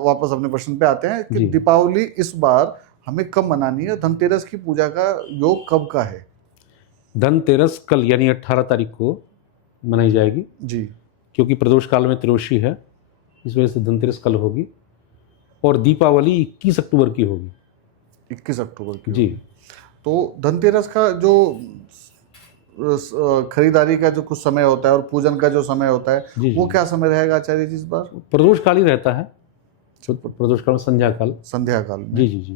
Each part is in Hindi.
वापस अपने प्रश्न पे आते हैं कि जी। दीपावली इस बार हमें कब मनानी है, धनतेरस की पूजा का योग कब का है? धनतेरस कल यानी 18 तारीख को मनाई जाएगी, जी। क्योंकि प्रदोष काल में त्रयोदशी है, इस वजह से धनतेरस कल होगी। और दीपावली 21 अक्टूबर की होगी। 21 अक्टूबर की जी। होगी। तो धनतेरस का जो खरीदारी का जो कुछ समय होता है और पूजन का जो समय होता है, जी, वो जी। क्या समय रहेगा आचार्य जी इस बार? प्रदोष काल ही रहता है, प्रदोष काल में संध्या काल। संध्या काल में। जी, जी, जी।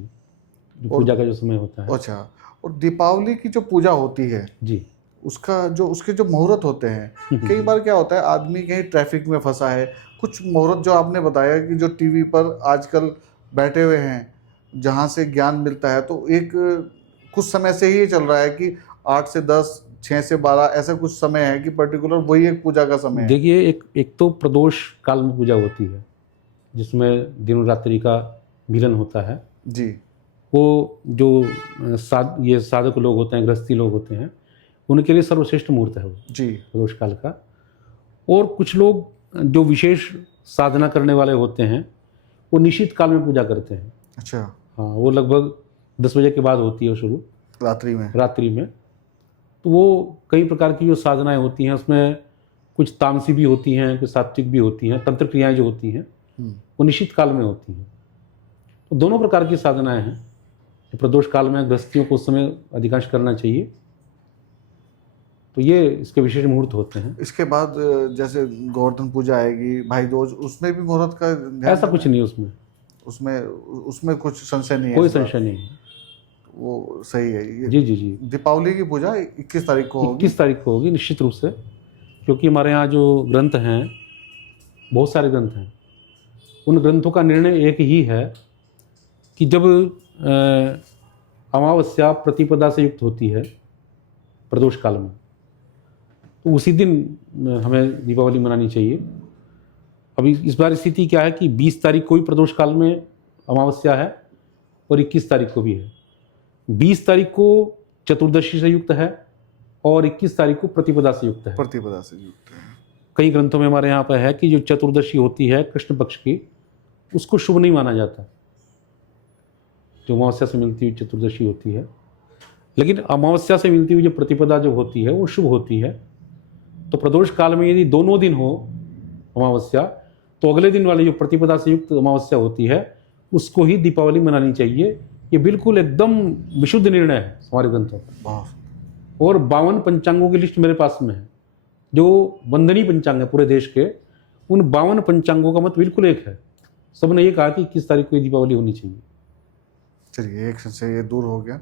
जो और पूजा का जो समय होता है। अच्छा, और दीपावली की जो पूजा होती है, जी। उसके जो मुहूर्त होते हैं, कई बार क्या होता है आदमी कहीं ट्रैफिक में फंसा है, कुछ मुहूर्त जो आपने बताया कि जो टीवी पर आजकल बैठे हुए हैं जहाँ से ज्ञान मिलता है, तो एक कुछ समय से ही ये चल रहा है कि 8 से 10, 6 से 12 ऐसा कुछ समय है कि पर्टिकुलर वही एक पूजा का समय है। देखिए, एक तो प्रदोष काल में पूजा होती है, जिसमें दिन और रात्रि का मिलन होता है। जी। वो जो ये साधक लोग होते हैं, गृहस्थी लोग होते हैं, उनके लिए सर्वश्रेष्ठ मुहूर्त है वो जी। प्रदोष काल का। और कुछ लोग जो विशेष साधना करने वाले होते हैं, वो निश्चित काल में पूजा करते हैं। अच्छा। हाँ, वो लगभग 10 बजे के बाद होती है शुरू, रात्रि में। तो वो कई प्रकार की जो साधनाएं होती हैं, उसमें कुछ तामसी भी होती हैं, कुछ सात्विक भी होती हैं। तंत्र क्रियाएं जो होती हैं, वो निश्चित काल में होती हैं। तो दोनों प्रकार की साधनाएं हैं। प्रदोष काल में गृहस्थियों को उस समय अधिकांश करना चाहिए। तो ये इसके विशेष मुहूर्त होते हैं। इसके बाद जैसे गोवर्धन पूजा आएगी, भाई दूज, उसमें भी मुहूर्त का ध्यान ऐसा कुछ देना है? नहीं उसमें। उसमें कुछ संशय नहीं है कोई इस बार? संशय नहीं है। वो सही है ये। जी, जी, जी। दीपावली की पूजा 21 तारीख को होगी। 21 तारीख को होगी निश्चित रूप से, क्योंकि हमारे यहाँ जो ग्रंथ हैं, बहुत सारे ग्रंथ हैं। उन ग्रंथों का निर्णय एक ही है कि जब अमावस्या प्रतिपदा से युक्त होती है प्रदोष काल में, तो उसी दिन हमें दीपावली मनानी चाहिए। अभी इस बार स्थिति क्या है कि 20 तारीख को भी प्रदोष काल में अमावस्या है और 21 तारीख को भी है। 20 तारीख को चतुर्दशी से युक्त है और 21 तारीख को प्रतिपदा से युक्त है। प्रतिपदा से युक्त है। कई ग्रंथों में हमारे यहाँ पर है कि जो चतुर्दशी होती है कृष्ण पक्ष की, उसको शुभ नहीं माना जाता। जो अमावस्या से मिलती हुई चतुर्दशी होती है, लेकिन अमावस्या से मिलती हुई जो प्रतिपदा जो होती है वो शुभ होती है। तो प्रदोष काल में यदि दोनों दिन हो अमावस्या, तो अगले दिन वाली जो प्रतिपदा से युक्त अमावस्या होती है, उसको ही दीपावली मनानी चाहिए। ये बिल्कुल एकदम विशुद्ध निर्णय है हमारे ग्रंथों का। और 52 पंचांगों की लिस्ट मेरे पास में है, जो वंदनीय पंचांग है पूरे देश के। उन 52 पंचांगों का मत बिल्कुल एक है। सबने ये कहा कि 21 तारीख को दीपावली होनी चाहिए। चलिए, एक संशय ये दूर हो गया।